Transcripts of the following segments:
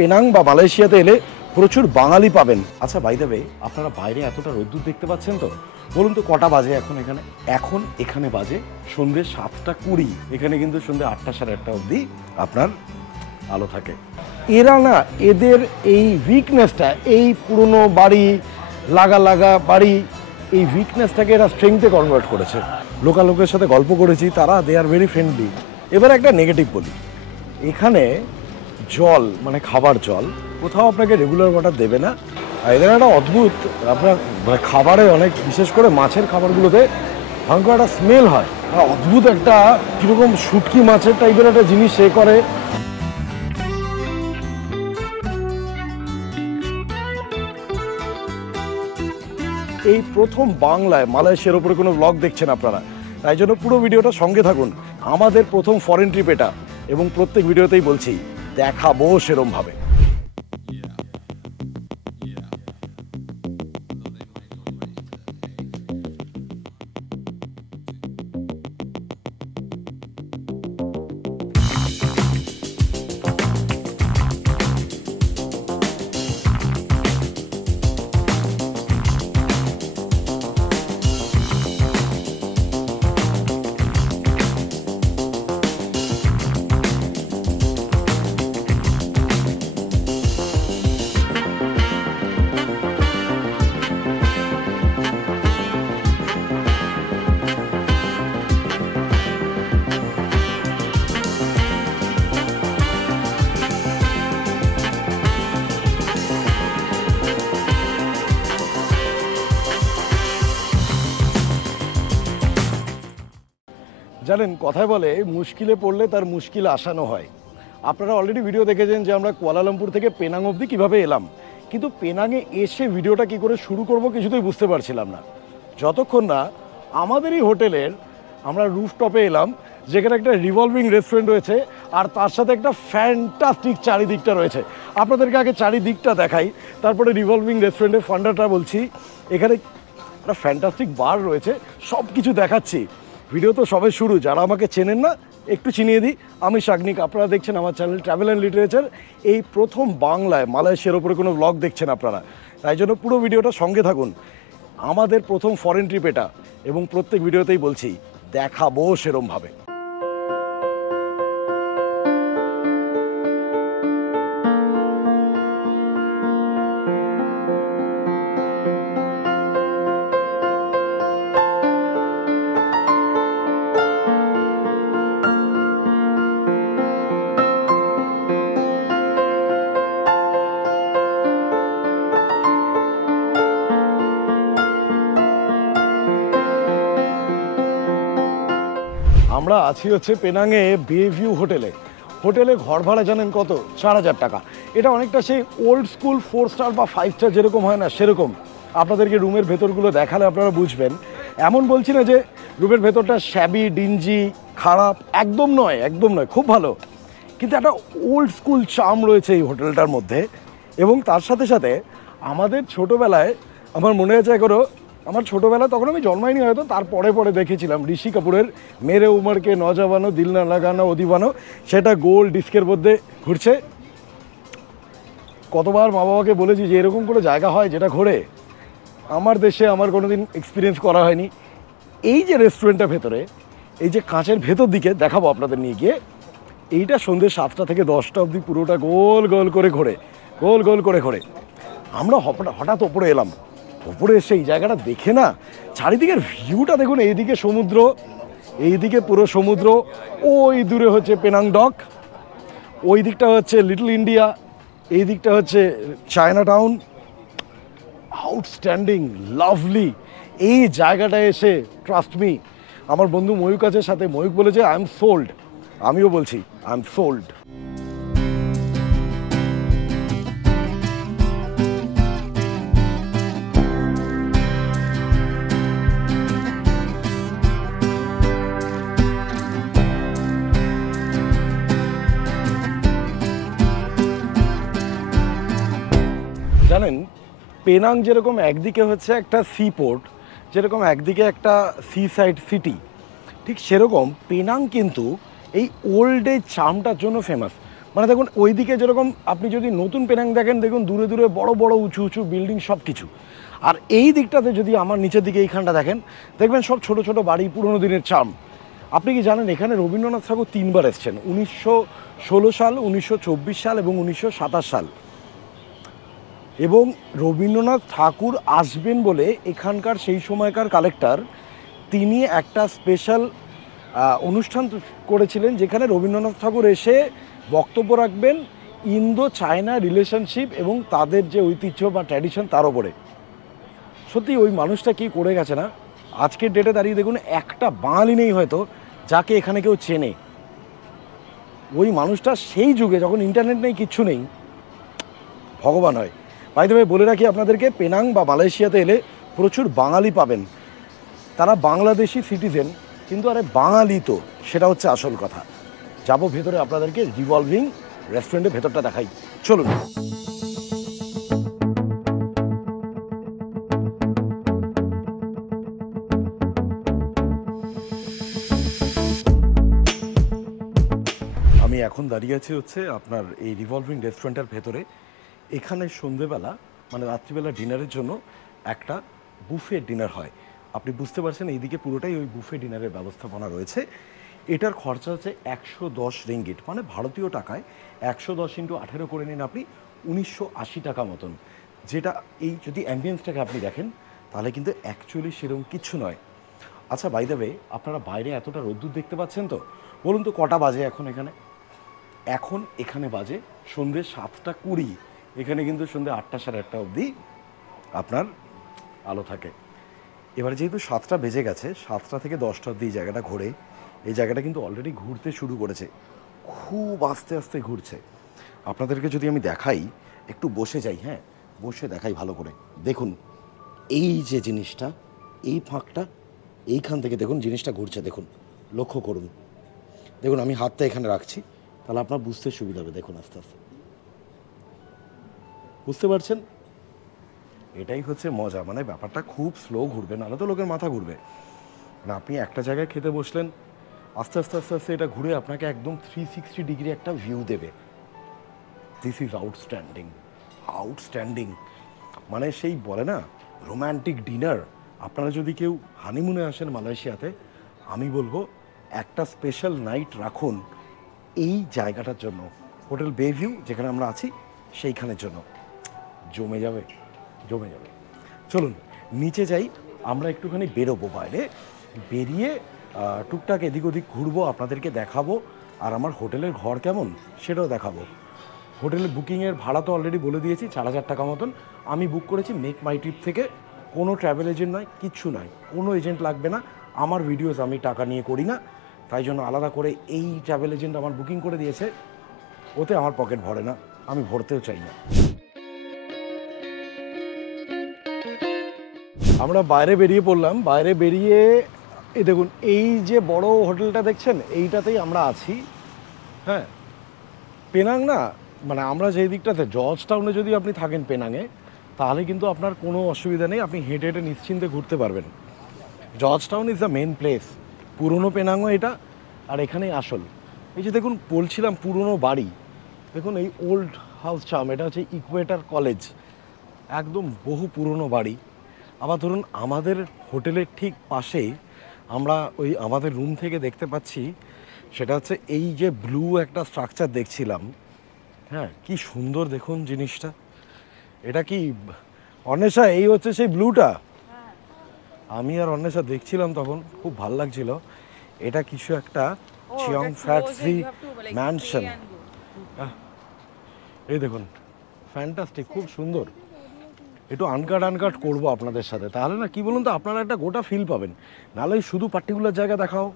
Penang বা মালয়েশিয়াতে এলে প্রচুর বাঙালি পাবেন। আচ্ছা বাই দ্য ওয়ে, আপনারা বাইরে এতটা রোদ্দুর দেখতে পাচ্ছেন তো, বলুন তো কটা বাজে এখন এখানে? এখন এখানে বাজে সন্ধ্যে 7:20। এখানে কিন্তু সন্ধ্যে 8টা সাড়ে 8টা অবধি আপনার আলো থাকে। এরা না, এদের এই উইকনেসটা, এই পুরনো বাড়ি, লাগা বাড়ি, এই উইকনেসটাকে এরা স্ট্রেংথে কনভার্ট করেছে। লোকাল লোকের সাথে গল্প করেছি, তারা দে আর ভেরি ফ্রেন্ডলি। এবার একটা নেগেটিভ বলি, এখানে জল মানে খাবার জল কোথাও আপনাকে রেগুলার ওয়াটার দেবে না। আর এদের একটা অদ্ভুত আপনার খাবারে অনেক, বিশেষ করে মাছের খাবারগুলোতে ভয়ঙ্কর একটা স্মেল হয়, অদ্ভুত একটা কীরকম শুটকি মাছের টাইপের একটা জিনিস সে করে। এই প্রথম বাংলায় মালয়েশিয়ার ওপরে কোনো ব্লগ দেখছেন আপনারা, তাই জন্য পুরো ভিডিওটা সঙ্গে থাকুন। আমাদের প্রথম ফরেন ট্রিপ এটা, এবং প্রত্যেক ভিডিওতেই বলছি দেখাবো সেরমভাবে। জানেন, কথায় বলে মুশকিলে পড়লে তার মুশকিল আসানো হয়। আপনারা অলরেডি ভিডিও দেখেছেন যে আমরা কুয়ালালামপুর থেকে পেনাং অবধি কীভাবে এলাম, কিন্তু পেনাংয়ে এসে ভিডিওটা কী করে শুরু করব কিছুতেই বুঝতে পারছিলাম না, যতক্ষণ না আমাদেরই হোটেলের আমরা রুফটপে এলাম, যেখানে একটা রিভলভিং রেস্টুরেন্ট রয়েছে আর তার সাথে একটা ফ্যান্টাস্টিক চারিদিকটা রয়েছে। আপনাদেরকে আগে চারিদিকটা দেখাই, তারপরে রিভলভিং রেস্টুরেন্টের ফান্ডাটা বলছি। এখানে একটা ফ্যান্টাস্টিক বার রয়েছে, সব কিছু দেখাচ্ছি। ভিডিও তো সবে শুরু, যারা আমাকে চেনেন না একটু চিনিয়ে দিই, আমি শাগনিক, আপনারা দেখছেন আমার চ্যানেল ট্রাভেল অ্যান্ড লিটারেচার। এই প্রথম বাংলায় মালয়েশিয়ার ওপরে কোনো ব্লগ দেখছেন আপনারা, তাই জন্য পুরো ভিডিওটা সঙ্গে থাকুন। আমাদের প্রথম ফরেন ট্রিপ এটা, এবং প্রত্যেক ভিডিওতেই বলছি দেখাবো সেরমভাবে। আমরা আছি হচ্ছে পেনাংয়ে বে ভিউ হোটেলে। হোটেলে ঘর ভাড়া জানেন কত? 4,000 টাকা। এটা অনেকটা সেই ওল্ড স্কুল 4 স্টার বা 5 স্টার যেরকম হয় না, সেরকম। আপনাদেরকে রুমের ভেতরগুলো দেখালে আপনারা বুঝবেন। এমন বলছি না যে রুমের ভেতরটা শ্যাবি, ডিঞ্জি, খারাপ, একদম নয়, একদম নয়, খুব ভালো। কিন্তু একটা ওল্ড স্কুল চার্ম রয়েছে এই হোটেলটার মধ্যে। এবং তার সাথে সাথে আমাদের ছোটোবেলায়, আমার মনে আছে এখনো, আমার ছোটোবেলায় তখন আমি জন্মাইনি হয়তো, তার পরে পরে দেখেছিলাম ঋষি কাপুরের মেরে উমরকে নজাবানো দিল না লাগানো ওদিবানো, সেটা গোল ডিস্কের মধ্যে ঘুরছে। কতবার মা বাবাকে বলেছি যে এরকম কোনো জায়গা হয় যেটা ঘোরে, আমার দেশে আমার কোনো দিন এক্সপিরিয়েন্স করা হয়নি। এই যে রেস্টুরেন্টটা ভেতরে, এই যে কাঁচের ভেতর দিকে দেখাবো আপনাদের নিয়ে গিয়ে, এইটা সন্ধ্যে 7টা থেকে 10টা অবধি পুরোটা গোল গোল করে ঘোরে, গোল গোল করে ঘোরে। আমরা হঠাৎ ওপরে এলাম, ওপরে এসে এই জায়গাটা দেখে না, চারিদিকের ভিউটা দেখুন। এইদিকে সমুদ্র, এইদিকে পুরো সমুদ্র, ওই দূরে হচ্ছে পেনাং ডক, ওই দিকটা হচ্ছে লিটল ইন্ডিয়া, এই দিকটা হচ্ছে চায়না টাউন। আউটস্ট্যান্ডিং, লাভলি এই জায়গাটা এসে, ট্রাস্ট মি, আমার বন্ধু ময়ূক আছে সাথে, ময়ূক বলেছে আই এম সোল্ড, আমিও বলছি আই এম সোল্ড। জানেন, পেনাং যেরকম একদিকে হচ্ছে একটা সি পোর্ট, যেরকম একদিকে একটা সি সাইড সিটি, ঠিক সেরকম পেনাং কিন্তু এই ওল্ড এজ চার্মটার জন্য ফেমাস। মানে দেখুন ওইদিকে যেরকম আপনি যদি নতুন পেনাং দেখেন, দেখুন দূরে দূরে বড় বড় উঁচু উঁচু বিল্ডিং সব কিছু। আর এই দিকটাতে যদি আমার নিচের দিকে এইখানটা দেখেন, দেখবেন সব ছোট ছোট বাড়ি, পুরনো দিনের চার্ম। আপনি কি জানেন এখানে রবীন্দ্রনাথ ঠাকুর 3বার এসছেন, 1916 সাল, 1924 সাল এবং 1927 সাল। এবং রবীন্দ্রনাথ ঠাকুর আসবেন বলে এখানকার সেই সময়কার কালেক্টর তিনি একটা স্পেশাল অনুষ্ঠান করেছিলেন, যেখানে রবীন্দ্রনাথ ঠাকুর এসে বক্তব্য রাখবেন ইন্দো চায়না রিলেশনশিপ এবং তাদের যে ঐতিহ্য বা ট্র্যাডিশন তার ওপরে। সত্যি ওই মানুষটা কি করে গেছে না, আজকের ডেটে দাঁড়িয়ে দেখুন একটা বাঙালি নেই হয়তো যাকে এখানে কেউ চেনে। ওই মানুষটা সেই যুগে যখন ইন্টারনেট নেই, কিচ্ছু নেই, ভগবান হয়। বাই দ্য ওয়ে বলে রাখি আপনাদেরকে, পেনাং বা মালয়েশিয়াতে এলে প্রচুর বাঙালি পাবেন। তারা বাংলাদেশি সিটিজেন, কিন্তু আরে বাঙালি তো, সেটা হচ্ছে আসল কথা। যাবো ভেতরে, আপনাদেরকে রিভলভিং রেস্টুরেন্টের ভেতরটা দেখাই, চলুন। আমি এখন দাঁড়িয়ে আছি হচ্ছে আপনার এই রিভলভিং রেস্টুরেন্টের ভেতরে। এখানে সন্ধেবেলা মানে রাত্রিবেলা ডিনারের জন্য একটা বুফে ডিনার হয়। আপনি বুঝতে পারছেন এইদিকে পুরোটাই ওই বুফে ডিনারের ব্যবস্থাপনা রয়েছে। এটার খরচা হচ্ছে 110 রিঙ্গিট, মানে ভারতীয় টাকায় 110 × 18 করে নিন আপনি 1980 টাকা মতন। যেটা এই যদি অ্যাম্বিয়েন্সটাকে আপনি দেখেন তাহলে কিন্তু অ্যাকচুয়ালি সেরকম কিচ্ছু নয়। আচ্ছা বাই দ্য ওয়ে, আপনারা বাইরে এতটা রোদ্দুর দেখতে পাচ্ছেন তো, বলুন তো কটা বাজে এখন এখানে? এখন এখানে বাজে সন্ধ্যে 7টা 20। এখানে কিন্তু সন্ধ্যে 8টা সাড়ে 8টা অবধি আপনার আলো থাকে। এবার যেহেতু 7টা বেজে গেছে, 7টা থেকে 10টা অবধি এই জায়গাটা ঘোরে। এই জায়গাটা কিন্তু অলরেডি ঘুরতে শুরু করেছে, খুব আস্তে আস্তে ঘুরছে। আপনাদেরকে যদি আমি দেখাই, একটু বসে যাই, হ্যাঁ বসে দেখাই ভালো করে। দেখুন এই যে জিনিসটা, এই ফাঁকটা, এইখান থেকে দেখুন জিনিসটা ঘুরছে, দেখুন লক্ষ্য করুন। দেখুন আমি হাতটা এখানে রাখছি, তাহলে আপনার বুঝতে সুবিধা হবে। দেখুন আস্তে আস্তে, বুঝতে পারছেন? এটাই হচ্ছে মজা, মানে ব্যাপারটা খুব স্লো ঘুরবে, নাহলে তো লোকের মাথা ঘুরবে। মানে আপনি একটা জায়গায় খেতে বসলেন, আস্তে আস্তে আস্তে আস্তে এটা ঘুরে আপনাকে একদম 360 ডিগ্রি একটা ভিউ দেবে। This is outstanding, outstanding. মানে সেই বলে না রোম্যান্টিক ডিনার। আপনারা যদি কেউ হানিমুনে আসেন মালয়েশিয়াতে, আমি বলবো একটা স্পেশাল নাইট রাখুন এই জায়গাটার জন্য। হোটেল বে ভিউ যেখানে আমরা আছি সেইখানের জন্য জমে যাবে, জমে যাবে। চলুন নিচে যাই, আমরা একটুখানি বেরোবো বাইরে, বেরিয়ে টুকটাক এদিক ওদিক ঘুরবো, আপনাদেরকে দেখাবো। আর আমার হোটেলের ঘর কেমন সেটাও দেখাবো। হোটেলের বুকিংয়ের ভাড়া তো অলরেডি বলে দিয়েছি, 4,000 টাকা মতন। আমি বুক করেছি মেক মাই ট্রিপ থেকে, কোনো ট্রাভেল এজেন্ট নয়, কিচ্ছু নয়, কোনো এজেন্ট লাগবে না। আমার ভিডিওস আমি টাকা নিয়ে করি না, তাই জন্য আলাদা করে এই ট্রাভেল এজেন্ট আমার বুকিং করে দিয়েছে। ওতে আমার পকেট ভরে না, আমি ভরতেও চাই না। আমরা বাইরে বেরিয়ে পড়লাম। বাইরে বেরিয়ে এই দেখুন এই যে বড় হোটেলটা দেখছেন, এইটাতেই আমরা আছি। হ্যাঁ, পেনাং না, মানে আমরা যেই দিকটাতে জর্জ টাউনে যদি আপনি থাকেন পেনাংয়ে, তাহলে কিন্তু আপনার কোনো অসুবিধা নেই, আপনি হেঁটে হেঁটে নিশ্চিন্তে ঘুরতে পারবেন। Georgetown is the main place, পুরনো পেনাংও এটা, আর এখানেই আসল। এই যে দেখুন বলছিলাম পুরনো বাড়ি, দেখুন এই ওল্ড হাউস চাম, এটা হচ্ছে ইকুয়েটার কলেজ, একদম বহু পুরনো বাড়ি। আবার ধরুন আমাদের হোটেলের ঠিক পাশেই আমরা ওই আমাদের রুম থেকে দেখতে পাচ্ছি, সেটা হচ্ছে এই যে ব্লু একটা স্ট্রাকচার দেখছিলাম। হ্যাঁ কি সুন্দর দেখুন জিনিসটা। এটা কি অন্বেষা, এই হচ্ছে সেই ব্লুটা? আমি আর অন্বেষা দেখছিলাম তখন, খুব ভাল লাগছিল। এটা কিছু একটা চিয়ং ফ্যাক্সি ম্যানশন। এই দেখুন ফ্যান্টাস্টিক, খুব সুন্দর। একটু আনকাট করবো আপনাদের সাথে, তাহলে না কি বলুন তো, আপনারা একটা গোটা ফিল পাবেন। নাহলে শুধু পার্টিকুলার জায়গা দেখাও,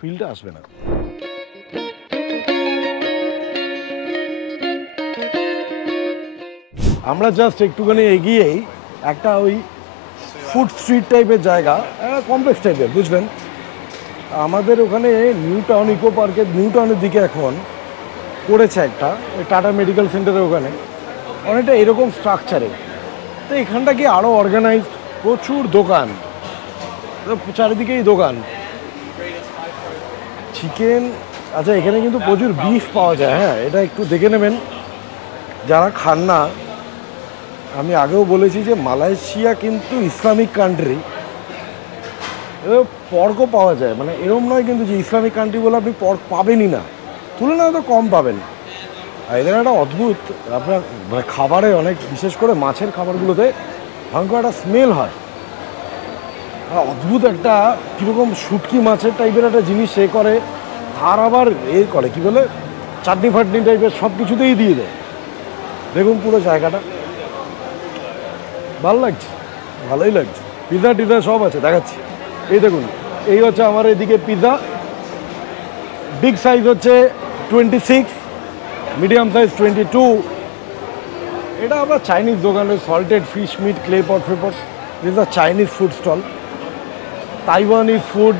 ফিলটা আসবে না। আমরা জাস্ট একটুখানি এগিয়েই একটা ওই ফুড স্ট্রিট টাইপের জায়গা, কমপ্লেক্স টাইপের, বুঝলেন। আমাদের ওখানে নিউ টাউন ইকো পার্কের নিউ টাউনের দিকে এখন করেছে একটা, ওই টাটা মেডিকেল সেন্টারের ওখানে অনেকটা এরকম স্ট্রাকচারে। তো এখানটা কি আরও অর্গানাইজড, প্রচুর দোকান, চারিদিকেই দোকান। চিকেন আচ্ছা, এখানে কিন্তু প্রচুর বিফ পাওয়া যায়। হ্যাঁ, এটা একটু দেখে নেবেন যারা খান না। আমি আগেও বলেছি যে মালয়েশিয়া কিন্তু ইসলামিক কান্ট্রি, পর্কও পাওয়া যায়, মানে এরম নয় কিন্তু যে ইসলামিক কান্ট্রি বলে আপনি পর্ক পাবেনই না, তুলনায় তো কম পাবেন। আর এদের একটা অদ্ভুত আপনার মানে খাবারে অনেক, বিশেষ করে মাছের খাবারগুলোতে ভয়ঙ্কর একটা স্মেল হয়, অদ্ভুত একটা কীরকম শুটকি মাছের টাইপের একটা জিনিস সে করে, আর আবার এ করে কি বলে চাটনি ফাটনি টাইপের সব কিছুতেই দিয়ে দেয়। দেখুন পুরো জায়গাটা ভালো লাগছে, ভালোই লাগছে। পিৎজা টিজা সব আছে, দেখাচ্ছি। এই দেখুন, এই হচ্ছে আমার এদিকে পিৎজা। বিগ সাইজ হচ্ছে 26, মিডিয়াম সাইজ 22। এটা আবার চাইনিজ দোকানে salted fish meat clay pot ফেপট, this are Chinese food stall. Taiwanese food,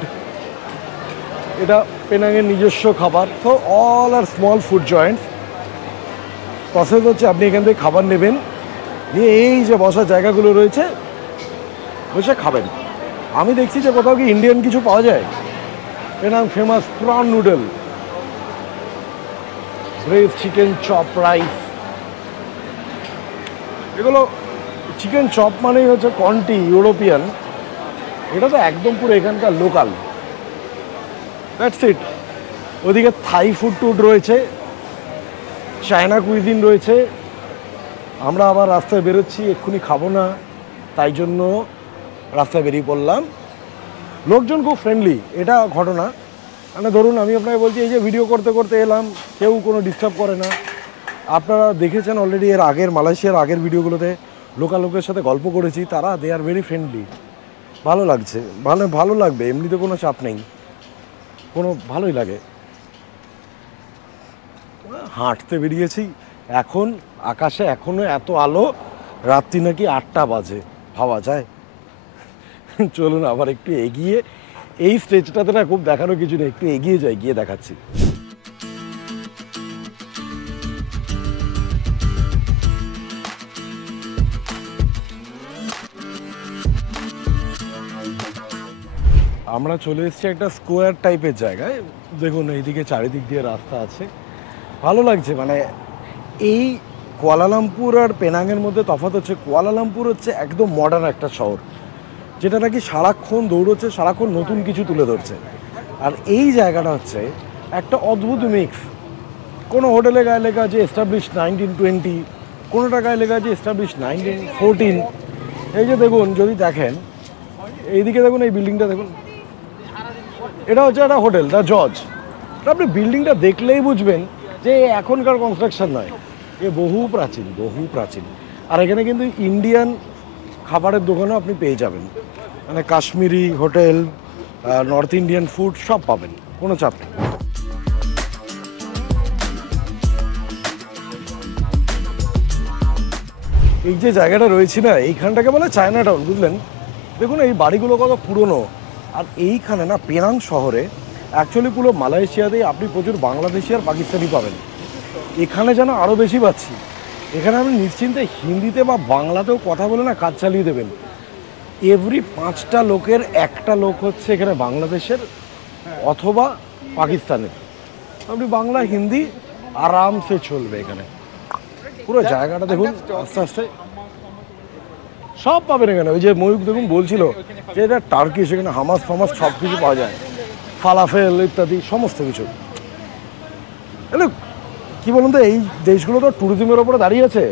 এটা পেনাংয়ের নিজস্ব খাবার। তো all are small food joints. Process হচ্ছে আপনি এখান থেকে খাবার নেবেন, নিয়ে এই যে বসার জায়গাগুলো রয়েছে বসে খাবেন। আমি দেখছি যে কোথাও কি ইন্ডিয়ান কিছু পাওয়া যায়। Penang famous prawn noodle, braised chicken chop rice, এগুলো চিকেন চপ মানেই হচ্ছে কন্টি ইউরোপিয়ান, এটা তো একদম পুরো এখানকার লোকাল। That's it. ওদিকে থাই ফুড টুড রয়েছে, চায়না কুইজিন রয়েছে। আমরা আবার রাস্তায় বেরোচ্ছি, এক্ষুনি খাবো না, তাই জন্য রাস্তায় বেরিয়ে পড়লাম। লোকজন খুব ফ্রেন্ডলি, এটা ঘটনা। মানে ধরুন আমি আপনাকে বলছি, এই যে ভিডিও করতে করতে এলাম, কেউ কোনো ডিস্টার্ব করে না। আপনারা দেখেছেন অলরেডি এর আগের মালয়েশিয়ার আগের ভিডিওগুলোতে লোকাল লোকের সাথে গল্প করেছি, তারা দে আর ভেরি ফ্রেন্ডলি। ভালো লাগছে, ভালো লাগবে, এমনিতে কোনো চাপ নেই, কোনো ভালোই লাগে। হাঁটতে বেরিয়েছি এখন, আকাশে এখনো এত আলো, রাত্রি নাকি 8টা বাজে, ভাবা যায়? চলুন আবার একটু এগিয়ে, এই স্টেজটাতে না খুব দেখানো কিছু নেই, একটু এগিয়ে যাই, গিয়ে দেখাচ্ছি। আমরা চলে এসেছি একটা স্কোয়ার টাইপের জায়গায়। দেখুন এইদিকে চারিদিক দিয়ে রাস্তা আছে, ভালো লাগছে। মানে এই কুয়ালালামপুর আর পেনাংয়ের মধ্যে তফাৎ হচ্ছে, কুয়ালালামপুর হচ্ছে একদম মডার্ন একটা শহর, যেটা নাকি সারাক্ষণ দৌড়চ্ছে, সারাক্ষণ নতুন কিছু তুলে ধরছে। আর এই জায়গাটা হচ্ছে একটা অদ্ভুত মিক্স। কোনো হোটেলে গায়ে লেখা আছে এস্টাবলিশ 1920, কোনোটা গায়ে লেখা আছে এস্টাবলিশ 1914। এই যে দেখুন, যদি দেখেন এইদিকে দেখুন, এই বিল্ডিংটা দেখুন, এটা হচ্ছে একটা হোটেল দ্য জজ। আপনি বিল্ডিংটা দেখলেই বুঝবেন যে এখনকার কনস্ট্রাকশন নয়, এ বহু প্রাচীন, বহু প্রাচীন। আর এখানে কিন্তু ইন্ডিয়ান খাবারের দোকানও আপনি পেয়ে যাবেন, মানে Kashmiri hotel, north Indian food সব পাবেন, কোনো চাপ নেই। এই যে জায়গাটা রয়েছে না, এইখানটাকে বলে চায়না টাউন, বুঝলেন? দেখুন এই বাড়িগুলো কত পুরনো। আর এইখানে না পেনাং শহরে অ্যাকচুয়ালি পুরো মালয়েশিয়াতেই আপনি প্রচুর বাংলাদেশি আর পাকিস্তানি পাবেন। এখানে যেন আরও বেশি পাচ্ছি। এখানে আপনি নিশ্চিন্তে হিন্দিতে বা বাংলাতেও কথা বলে না কাজ চালিয়ে দেবেন। এভরি 5টা লোকের একটা লোক হচ্ছে এখানে বাংলাদেশের অথবা পাকিস্তানের। আপনি বাংলা হিন্দি আরামসে চলবে এখানে। পুরো জায়গাটা দেখুন, আস্তে আস্তে সব পাবেন এখানে। ওই যে ময়ূক দেখুন বলছিল যে এটা টার্কি, সেখানে হামাস ফামাস সব কিছু পাওয়া যায়, ফালাফেল ইত্যাদি সমস্ত কিছু। কি বলুন তো, এই দেশগুলো তো ট্যুরিজমের ওপরে দাঁড়িয়ে আছে।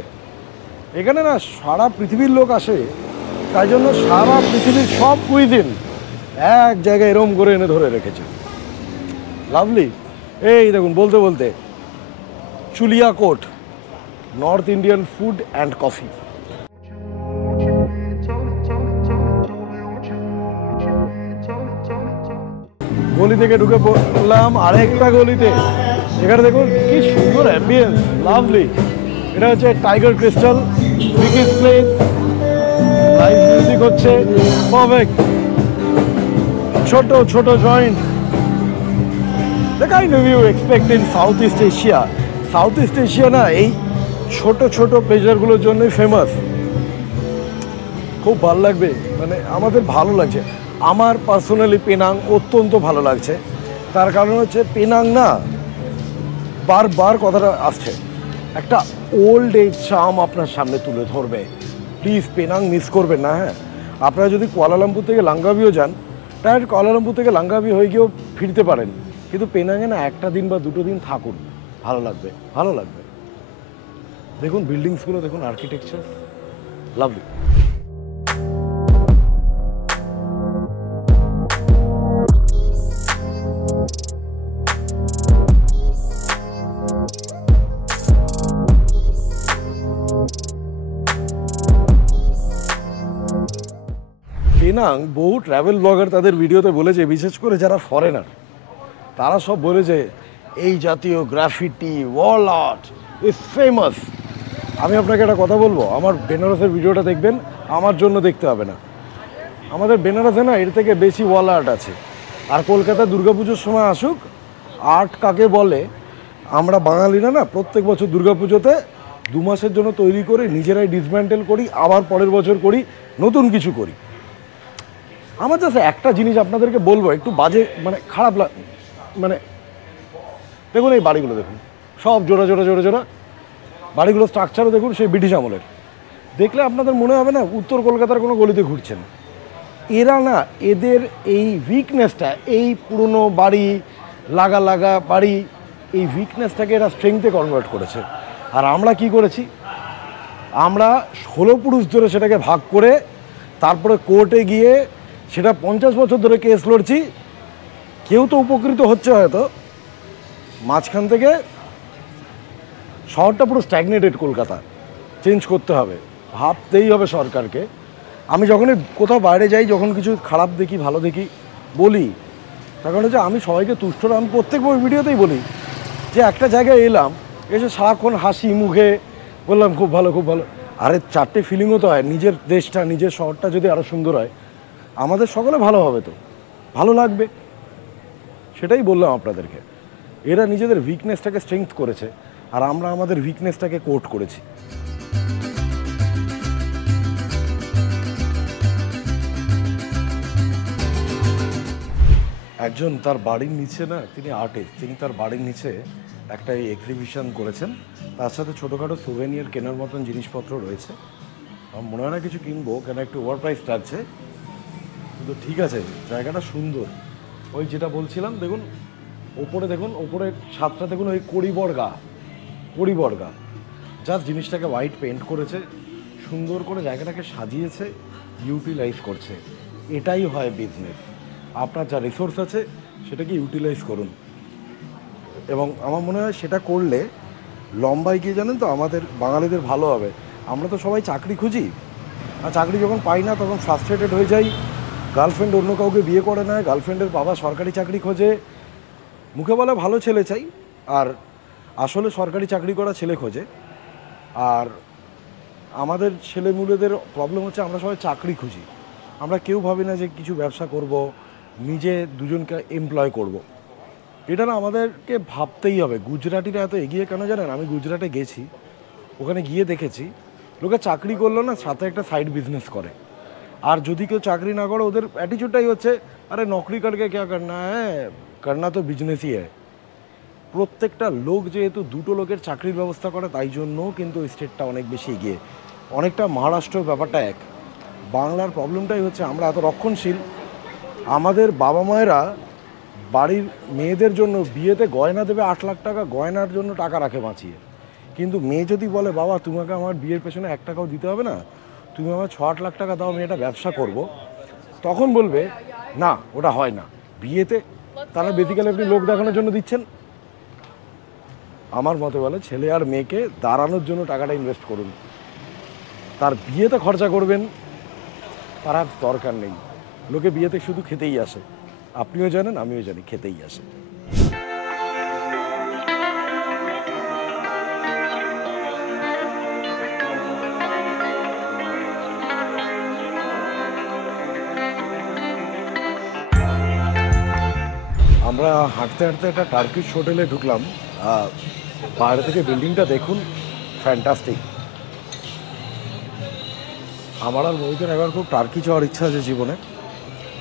এখানে না সারা পৃথিবীর লোক আসে, তাই জন্য সারা পৃথিবীর সব কুইজিন এক জায়গায় এরম করে এনে ধরে রেখেছে। লাভলি। এই দেখুন বলতে বলতে Chulia court, North Indian food and coffee. গলি থেকে ঢুকে পড়লাম আরেকটা গলিতে। এখানে দেখুন কি সুন্দর অ্যাম্বিয়েন্স, লাভলি। এটা হচ্ছে Tiger Crystal biggest place, live music হচ্ছে, পারফেক্ট। ছোট ছোট joint, the kind of you expect in South East Asia. South East Asia না এই ছোট ছোট প্লেজারগুলোর জন্যই ফেমাস। খুব ভালো লাগবে, মানে আমাদের ভালো লাগছে। আমার পার্সোনালি পেনাং অত্যন্ত ভালো লাগছে। তার কারণ হচ্ছে পেনাং না, বারবার কথাটা আসছে, একটা ওল্ড এজ চার্ম আপনার সামনে তুলে ধরবে। প্লিজ পেনাং মিস করবেন না। হ্যাঁ, আপনারা যদি কুয়ালালামপুর থেকে লাঙ্গাভিও যান, ডাইরেক্ট কুয়ালালামপুর থেকে লাঙ্গাভি হয়ে গিয়েও ফিরতে পারেন, কিন্তু পেনাঙে না একটা দিন বা দুটো দিন থাকুন, ভালো লাগবে, ভালো লাগবে। দেখুন বিল্ডিংসগুলো, দেখুন আর্কিটেকচার, লাভলি। পেনাং বহু ট্রাভেল ব্লগার তাদের ভিডিওতে বলেছে, বিশেষ করে যারা ফরেনার, তারা সব বলেছে এই জাতীয় graffiti wall art is famous. আমি আপনাকে একটা কথা বলবো, আমার বেনারসের ভিডিওটা দেখবেন, আমার জন্য দেখতে হবে না। আমাদের বেনারসে না এর থেকে বেশি ওয়াল আর্ট আছে। আর কলকাতা দুর্গাপুজোর সময় আসুক, আর্ট কাকে বলে, আমরা বাঙালিরা না প্রত্যেক বছর দুর্গাপুজোতে 2 মাসের জন্য তৈরি করে নিজেরাই ডিসম্যান্টেল করি, আবার পরের বছর করি, নতুন কিছু করি। আমার জাস্ট একটা জিনিস আপনাদেরকে বলবো, একটু বাজে মানে খারাপ মানে দেখুন এই বাড়িগুলো দেখুন, সব জোড়া জোড়া জোড়া জোড়া বাড়িগুলো, স্ট্রাকচারও দেখুন সেই ব্রিটিশ আমলের। দেখলে আপনাদের মনে হবে না উত্তর কলকাতার কোনো গলিতে ঘুরছেন। এরা না, এদের এই উইকনেসটা, এই পুরনো বাড়ি, লাগা লাগা বাড়ি, এই উইকনেসটাকে এরা স্ট্রেংথে কনভার্ট করেছে। আর আমরা কি করেছি, আমরা 16 পুরুষ ধরে সেটাকে ভাগ করে তারপরে কোর্টে গিয়ে সেটা 50 বছর ধরে কেস লড়ছি। কেউ তো উপকৃত হচ্ছে হয়তো, মাঝখান থেকে শহরটা পুরো স্ট্যাগনেটেড। কলকাতা চেঞ্জ করতে হবে, ভাবতেই হবে সরকারকে। আমি যখনই কোথাও বাইরে যাই, যখন কিছু খারাপ দেখি ভালো দেখি বলি, তার কারণ হচ্ছে আমি সবাইকে তুষ্ট, আমি প্রত্যেক ভিডিওতেই বলি যে একটা জায়গায় এলাম, এসে সারাক্ষণ হাসি মুখে বললাম খুব ভালো খুব ভালো। আরে 4টে ফিলিংও তো হয়, নিজের দেশটা নিজের শহরটা যদি আরও সুন্দর হয়, আমাদের সকলে ভালো হবে, তো ভালো লাগবে। সেটাই বললাম আপনাদেরকে, এরা নিজেদের উইকনেসটাকে স্ট্রেংথ করেছে, আর আমরা আমাদের উইকনেসটাকে কোট করেছি। একজন তার বাড়ির নিচে না, তিনি আর্টিস্ট, তিনি তার বাড়ির নিচে একটা এক্সিবিশন করেছেন, তার সাথে ছোটোখাটো সুভেনিয়ার কেনার মতন জিনিসপত্র রয়েছে। আমার মনে হয় না কিছু কিনবো, কেন একটু ওভার প্রাইস লাগছে, কিন্তু ঠিক আছে, জায়গাটা সুন্দর। ওই যেটা বলছিলাম, দেখুন ওপরে, দেখুন ওপরে ছাদটা দেখুন, ওই কড়িবর্গা জাস্ট জিনিসটাকে হোয়াইট পেন্ট করেছে, সুন্দর করে জায়গাটাকে সাজিয়েছে, ইউটিলাইজ করছে। এটাই হয় বিজনেস। আপনার যা রিসোর্স আছে সেটাকে ইউটিলাইজ করুন, এবং আমার মনে হয় সেটা করলে লম্বায় গিয়ে জানেন তো আমাদের বাঙালিদের ভালো হবে। আমরা তো সবাই চাকরি খুঁজি, আর চাকরি যখন পাই না তখন ফ্রাস্ট্রেটেড হয়ে যাই, গার্লফ্রেন্ড অন্য কাউকে বিয়ে করে নেয়, গার্লফ্রেন্ডের বাবা সরকারি চাকরি খোঁজে, মুখে বলে ভালো ছেলে চাই, আর আসলে সরকারি চাকরি করা ছেলে খোঁজে। আর আমাদের ছেলেমেয়েদের প্রবলেম হচ্ছে আমরা সবাই চাকরি খুঁজি, আমরা কেউ ভাবি না যে কিছু ব্যবসা করব, নিজে দুজনকে এমপ্লয় করব। এটা না আমাদেরকে ভাবতেই হবে। গুজরাটিরা এত এগিয়ে কেন জানেন? আমি গুজরাটে গেছি, ওখানে গিয়ে দেখেছি লোকে চাকরি করলো না, সাথে একটা সাইড বিজনেস করে। আর যদি কেউ চাকরি না করে, ওদের অ্যাটিচিউডটাই হচ্ছে আরে নকরি করকে ক্যা করনা হ্যাঁ, করনা তো বিজনেসই হ্যায়। প্রত্যেকটা লোক যেহেতু দুটো লোকের চাকরির ব্যবস্থা করে, তাই জন্য কিন্তু স্টেটটা অনেক বেশি এগিয়ে। অনেকটা মহারাষ্ট্রের ব্যাপারটা এক। বাংলার প্রবলেমটাই হচ্ছে আমরা এত রক্ষণশীল, আমাদের বাবা মায়েরা বাড়ির মেয়েদের জন্য বিয়েতে গয়না দেবে 8 লাখ টাকা, গয়নার জন্য টাকা রাখে বাঁচিয়ে। কিন্তু মেয়ে যদি বলে বাবা তোমাকে আমার বিয়ের পেছনে 1 টাকাও দিতে হবে না, তুমি আমার 6-8 লাখ টাকা দাও, আমি এটা ব্যবসা করব, তখন বলবে না ওটা হয় না বিয়েতে। তারা বেসিক্যালি আপনি লোক দেখানোর জন্য দিচ্ছেন। আমার মতে বলে ছেলে আর মেয়েকে দাঁড়ানোর জন্য টাকাটা ইনভেস্ট করুন, তার বিয়েতে খরচা করবেন তার আর দরকার নেই। লোকে বিয়েতে শুধু খেতেই আসে, আপনিও জানেন আমিও জানি, খেতেই আসে। আমরা হাঁটতে হাঁটতে একটা টার্কিশ হোটেলে ঢুকলাম। বাইরে থেকে বিল্ডিংটা দেখুন, ফ্যান্টাস্টিক। আমার আর মহিতের একবার খুব টার্কি যাওয়ার ইচ্ছা আছে জীবনে।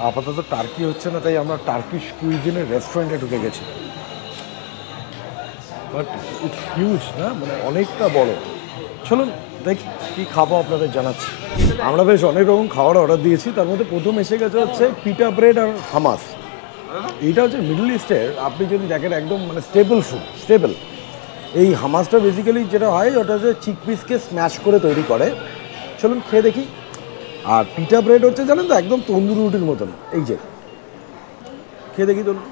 আপাতত টার্কি হচ্ছে না, তাই আমরা টার্কিশ কুইজিনের রেস্টুরেন্টে ঢুকে গেছি। বাট ইটস হিউজ না, মানে অনেকটা বড়। চলুন দেখি কী খাবো আপনাদের জানাচ্ছি। আমরা বেশ অনেক রকম খাবার অর্ডার দিয়েছি, তার মধ্যে প্রথম এসে গেছে হচ্ছে পিটা ব্রেড আর হামাস। এইটা হচ্ছে মিডল ইস্টের, আপনি যদি দেখেন একদম মানে স্টেবল ফুড, স্টেবল। এই হামাসটা বেসিক্যালি যেটা হয় ওটা হচ্ছে চিক পিসকে স্ম্যাশ করে তৈরি করে। চলুন খেয়ে দেখি। আর পিটা ব্রেড হচ্ছে জানেন তো একদম তন্দুরি রুটির মতন। এই যে খেয়ে দেখি চলুন।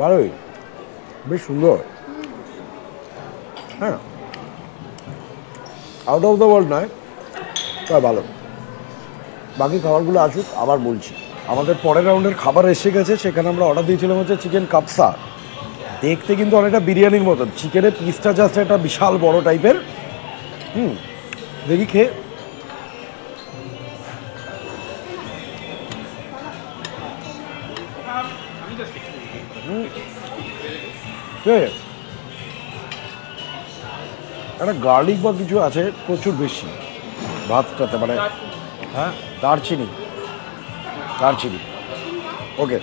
ভালোই, বেশ সুন্দর। হ্যাঁ, আউট অফ দ্য ওয়ার্ল্ড নয়, তা ভালো। বাকি খাবারগুলো আসুক, আবার বলছি। আমাদের পরের রাউন্ডের খাবার এসে গেছে, সেখানে আমরা অর্ডার দিয়েছিলাম হচ্ছে চিকেন কাপসা। দেখতে কিন্তু অনেকটা বিরিয়ানির মতন, চিকেনের পিসটা জাস্ট একটা বিশাল বড় টাইপের। দেখি খেয়ে। একটা গার্লিক বা কিছু আছে প্রচুর বেশি ভাতটাতে, মানে হ্যাঁ দারচিনি, দারচিনি। ওকে,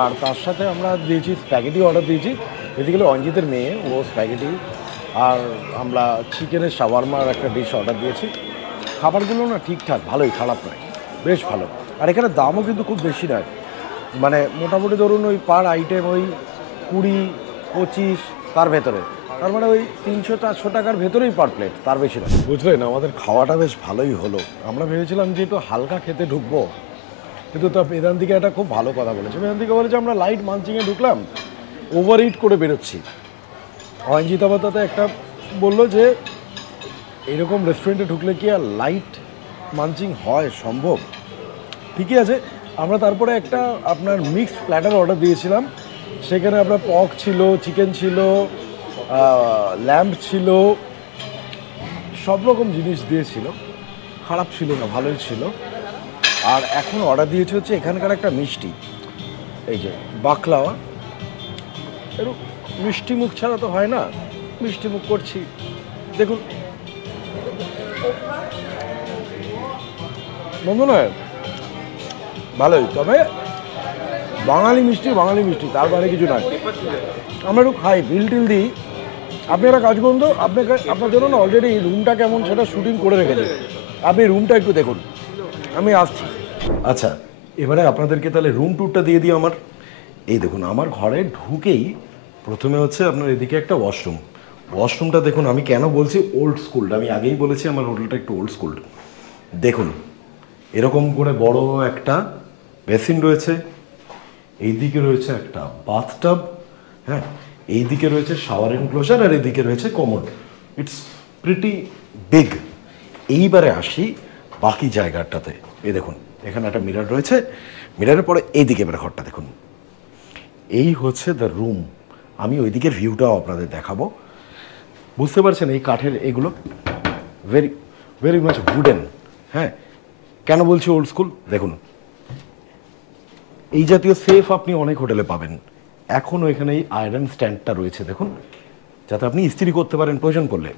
আর তার সাথে আমরা দিয়েছি স্প্যাগেটি অর্ডার দিয়েছি। বেসিক্যালি অঞ্জিতের মেয়ে, ও স্প্যাগেটি আর আমরা চিকেনের শাওয়ারমার একটা ডিশ অর্ডার দিয়েছি। খাবারগুলো না ঠিকঠাক, ভালোই, খারাপ নয়, বেশ ভালো। আর এখানে দামও কিন্তু খুব বেশি নয়, মানে মোটামুটি ধরুন ওই পার আইটেম ওই 20-25 তার ভেতরে, তার মানে ওই 300-400 টাকার ভেতরেই পার প্লেট, তার বেশি নয়। বুঝলেন, আমাদের খাওয়াটা বেশ ভালোই হলো। আমরা ভেবেছিলাম যে একটু হালকা খেতে ঢুকবো, কিন্তু তা বেদান্তিকে একটা খুব ভালো কথা বলেছে। বেদান্তিকে বলেছে আমরা লাইট মাঞ্চিংয়ে ঢুকলাম, ওভার ইট করে বেরোচ্ছি। অঞ্জিত আবার তাতে একটা বললো যে এরকম রেস্টুরেন্টে ঢুকলে কি আর লাইট মাঞ্চিং হয় সম্ভব? ঠিকই আছে। আমরা তারপরে একটা আপনার মিক্সড প্ল্যাটার অর্ডার দিয়েছিলাম। সেখানে আপনার পক ছিল, চিকেন ছিল, ল্যাম্ব ছিল, সব রকম জিনিস দিয়েছিল। খারাপ ছিল না, ভালোই ছিল। আর এখন অর্ডার দিয়েছে হচ্ছে এখানকার একটা মিষ্টি, এই যে বাকলাওয়া। একটু মিষ্টি মুখ ছাড়া তো হয় না, মিষ্টি মুখ করছি, দেখুন। বন্ধু নয়, ভালোই, তবে বাঙালি মিষ্টি, বাঙালি মিষ্টি, তার বাইরে কিছু নয়। আমরা একটু খাই, বিল টিল দিই। আপনি একটা কাজ করুন তো, আপনার জন্য না অলরেডি রুমটা কেমন সেটা শুটিং করে রেখেছি, আপনি রুমটা একটু দেখুন, আমি আসছি। আচ্ছা, এবারে আপনাদেরকে তাহলে রুম ট্যুরটা দিয়ে দিই আমার। এই দেখুন, আমার ঘরে ঢুকেই প্রথমে হচ্ছে আপনার এদিকে একটা ওয়াশরুম। ওয়াশরুমটা দেখুন, আমি কেন বলছি ওল্ড স্কুল, আমি আগেই বলেছি আমার হোটেলটা একটু ওল্ড স্কুল। দেখুন, এরকম করে বড় একটা বেসিন রয়েছে, এইদিকে রয়েছে একটা বাথটাব, হ্যাঁ, এইদিকে রয়েছে শাওয়ার এনক্লোজার, আর এইদিকে রয়েছে কমোড। It's pretty big. এইবারে আসি বাকি জায়গাটাতে। এই দেখুন, এখানে একটা মিরর রয়েছে, মিররের পরে এইদিকে এবারে ঘরটা দেখুন। এই হচ্ছে দ্য রুম। আমি ওই দিকের ভিউটাও আপনাদের দেখাবো। বুঝতে পারছেন এই কাঠের এগুলো ভেরি ভেরি মাচ উডেন। হ্যাঁ, কেন বলছি ওল্ড স্কুল? দেখুন, এই জাতীয় সেফ আপনি অনেক হোটেলে পাবেন। এখনও এখানে এই আয়রন স্ট্যান্ডটা রয়েছে দেখুন, যাতে আপনি ইস্ত্রি করতে পারেন প্রয়োজন পড়লে।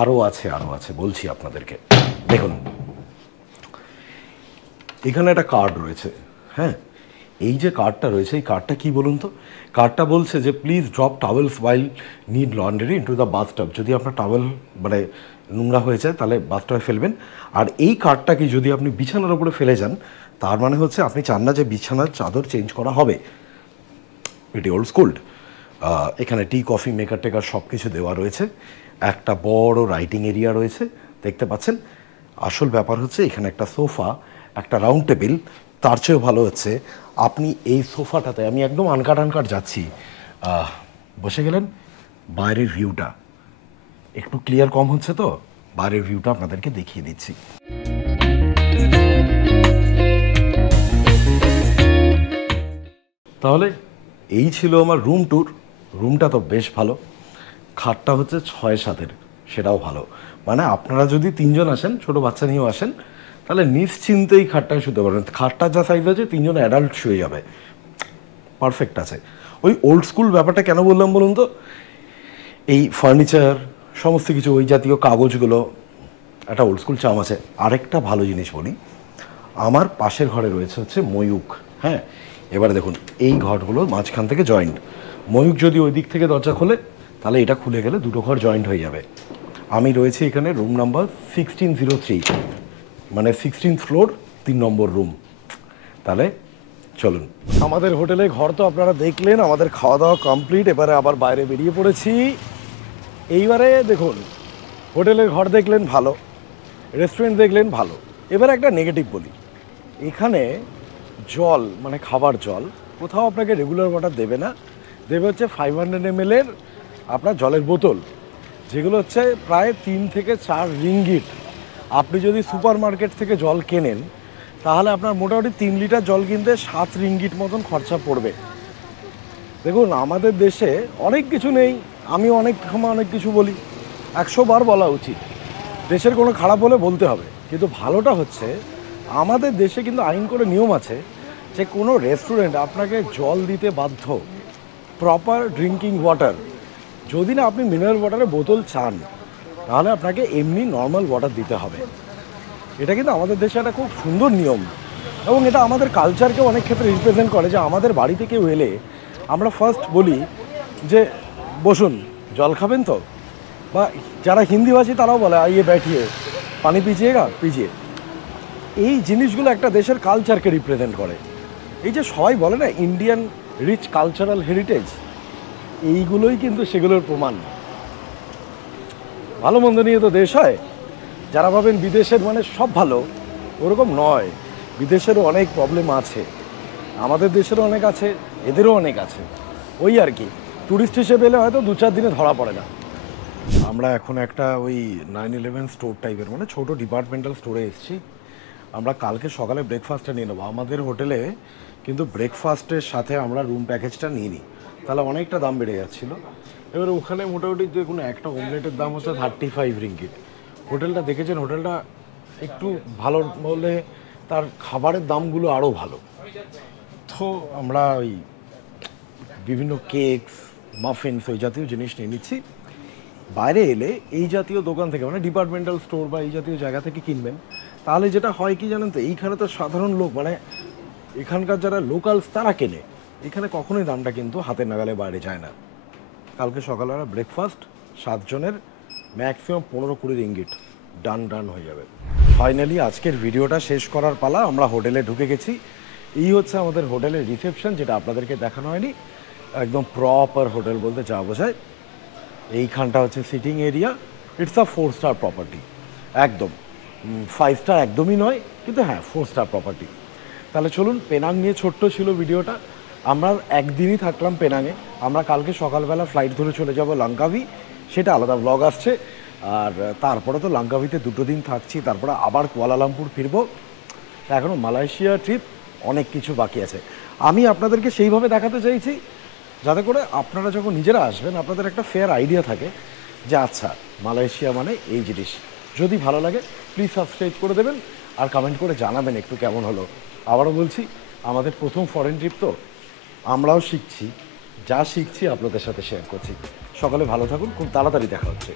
আরও আছে, আরও আছে, বলছি আপনাদেরকে। দেখুন, এখানে একটা কার্ড রয়েছে। হ্যাঁ, এই যে কার্ডটা রয়েছে, এই কার্ডটা কি বলুন তো? কার্ডটা বলছে যে please drop towels while need laundry into the bathtub. যদি আপনার টাওয়েল মানে নোংরা হয়ে যায় তাহলে বাথটাবে ফেলবেন। আর এই কার্ডটাকে যদি আপনি বিছানার উপরে ফেলে যান, তার মানে হচ্ছে আপনি চান না যে বিছানার চাদর চেঞ্জ করা হবে। এটি ওল্ড স্কুলড। এখানে টি, কফি, মেকার টেকার সব কিছু দেওয়া রয়েছে। একটা বড় রাইটিং এরিয়া রয়েছে, দেখতে পাচ্ছেন। আসল ব্যাপার হচ্ছে এখানে একটা সোফা, একটা রাউন্ড টেবিল। তার চেয়েও ভালো হচ্ছে আপনি এই সোফাটাতে, আমি একদম আনকাট যাচ্ছি, বসে গেলেন, বাইরের ভিউটা একটু ক্লিয়ার কম হচ্ছে, তো বাইরের ভিউটা আপনাদেরকে দেখিয়ে দিচ্ছি। তাহলে এই ছিল আমার রুম ট্যুর। রুমটা তো বেশ ভালো। খাটটা হচ্ছে 6-7-এর, সেটাও ভালো। মানে আপনারা যদি 3 জন আসেন, ছোটো বাচ্চা নিয়েও আসেন, তাহলে নিশ্চিন্তেই খাটটায় শুতে পারবেন। খাটটার যা সাইজ আছে 3 জন অ্যাডাল্ট শুয়ে যাবে, পারফেক্ট আছে। ওই ওল্ড স্কুল ব্যাপারটা কেন বললাম বলুন তো? এই ফার্নিচার সমস্ত কিছু, ওই জাতীয় কাগজগুলো একটা ওল্ড স্কুল চাম আছে। আরেকটা ভালো জিনিস বলি, আমার পাশের ঘরে রয়েছে হচ্ছে ময়ূক। হ্যাঁ, এবারে দেখুন এই ঘরগুলো মাঝখান থেকে জয়েন্ট। ময়ূক যদি ওই দিক থেকে দরজা খোলে তাহলে এটা খুলে গেলে দুটো ঘর জয়েন্ট হয়ে যাবে। আমি রয়েছি এখানে রুম নাম্বার 1603, মানে 16th ফ্লোর, 3 নম্বর রুম। তাহলে চলুন, আমাদের হোটেলে ঘর তো আপনারা দেখলেন, আমাদের খাওয়া দাওয়া কমপ্লিট। এবারে আবার বাইরে বেরিয়ে পড়েছি। এইবারে দেখুন, হোটেলের ঘর দেখলেন ভালো, রেস্টুরেন্ট দেখলেন ভালো। এবারে একটা নেগেটিভ বলি, এখানে জল মানে খাবার জল কোথাও আপনাকে রেগুলার ওয়াটার দেবে না, দেবে হচ্ছে 500 ml আপনার জলের বোতল, যেগুলো হচ্ছে প্রায় 3 থেকে 4 রিঙ্গিট। আপনি যদি সুপার মার্কেট থেকে জল কেনেন তাহলে আপনার মোটামুটি 3 লিটার জল কিনতে 7 রিঙ্গিট মতন খরচা পড়বে। দেখুন, আমাদের দেশে অনেক কিছু নেই, আমি অনেক সময় অনেক কিছু বলি, 100 বার বলা উচিত। দেশের কোনো খারাপ হলে বলতে হবে, কিন্তু ভালোটা হচ্ছে আমাদের দেশে কিন্তু আইন করে নিয়ম আছে যে কোনো রেস্টুরেন্ট আপনাকে জল দিতে বাধ্য, প্রপার ড্রিঙ্কিং ওয়াটার। যদি না আপনি মিনারেল ওয়াটারের বোতল চান তাহলে আপনাকে এমনি নর্মাল ওয়াটার দিতে হবে। এটা কিন্তু আমাদের দেশে একটা খুব সুন্দর নিয়ম, এবং এটা আমাদের কালচারকে অনেক ক্ষেত্রে রিপ্রেজেন্ট করে। যে আমাদের বাড়িতে কেউ এলে আমরা ফার্স্ট বলি যে বসুন, জল খাবেন তো, বা যারা হিন্দিভাষী তারাও বলে আইয়ে ব্যাঠিয়ে, পানি পিজিয়েগা পিজিয়ে। এই জিনিসগুলো একটা দেশের কালচারকে রিপ্রেজেন্ট করে। এই যে সবাই বলে না ইন্ডিয়ান রিচ কালচারাল হেরিটেজ, এইগুলোই কিন্তু সেগুলোর প্রমাণ। ভালো মন্দ নিয়ে তো দেশ হয়। যারা ভাবেন বিদেশের মানে সব ভালো, ওরকম নয়। বিদেশেরও অনেক প্রবলেম আছে, আমাদের দেশেরও অনেক আছে, এদেরও অনেক আছে। ওই আর কি, ট্যুরিস্ট হিসেবে এলে হয়তো 2-4 দিনে ধরা পড়ে না। আমরা এখন একটা ওই 911 স্টোর টাইপের মানে ছোট ডিপার্টমেন্টাল স্টোরে এসেছি। আমরা কালকে সকালে ব্রেকফাস্টটা নিয়ে নেবো। আমাদের হোটেলে কিন্তু ব্রেকফাস্টের সাথে আমরা রুম প্যাকেজটা নিই নি, তাহলে অনেকটা দাম বেড়ে যাচ্ছিল। এবার ওখানে মোটামুটি দেখুন একটা অমলেটের দাম হচ্ছে 35 রিঙ্গিট। হোটেলটা দেখেছেন, হোটেলটা একটু ভালো বলে তার খাবারের দামগুলো আরও ভালো। তো আমরা ওই বিভিন্ন কেকস, মাফিনস, ওই জাতীয় জিনিস নিয়ে নিচ্ছি। বাইরে এলে এই জাতীয় দোকান থেকে মানে ডিপার্টমেন্টাল স্টোর বা এই জাতীয় জায়গা থেকে কিনবেন, তাহলে যেটা হয় কি জানেন তো, এইখানে তো সাধারণ লোক মানে এখানকার যারা লোকালস তারা কেনে, এখানে কখনোই দামটা কিন্তু হাতের নাগালে বাইরে যায় না। কালকে সকালবেলা ব্রেকফাস্ট 7 জনের ম্যাক্সিমাম 15-20 রিঙ্গিট, ডান হয়ে যাবে। ফাইনালি আজকের ভিডিওটা শেষ করার পালা। আমরা হোটেলে ঢুকে গেছি। এই হচ্ছে আমাদের হোটেলের রিসেপশন, যেটা আপনাদেরকে দেখানো হয়নি। একদম প্রপার হোটেল বলতে যা বোঝায়। এইখানটা হচ্ছে seating area. It's a 4 star property, একদম 5 স্টার একদমই নয়, কিন্তু হ্যাঁ 4 স্টার প্রপার্টি। তাহলে চলুন, পেনাং নিয়ে ছোট্ট ছিল ভিডিওটা। আমরা একদিনই থাকলাম পেনাংয়ে। আমরা কালকে সকালবেলা ফ্লাইট ধরে চলে যাব লঙ্কাভি, সেটা আলাদা ব্লগ আসছে। আর তারপরে তো লঙ্কাভিতে 2 দিন থাকছি, তারপরে আবার কুয়ালালামপুর ফিরবো। এখনও মালয়েশিয়া ট্রিপ অনেক কিছু বাকি আছে। আমি আপনাদেরকে সেইভাবে দেখাতে চাইছি যাতে করে আপনারা যখন নিজেরা আসবেন আপনাদের একটা ফেয়ার আইডিয়া থাকে যে আচ্ছা মালয়েশিয়া মানে এই জিনিস। যদি ভালো লাগে প্লিজ সাবস্ক্রাইব করে দেবেন আর কমেন্ট করে জানাবেন একটু কেমন হলো। আবারও বলছি, আমাদের প্রথম ফরেন ট্রিপ তো, আমরাও শিখছি, যা শিখছি আপনাদের সাথে শেয়ার করছি। সকলে ভালো থাকুন, খুব তাড়াতাড়ি দেখা হচ্ছে।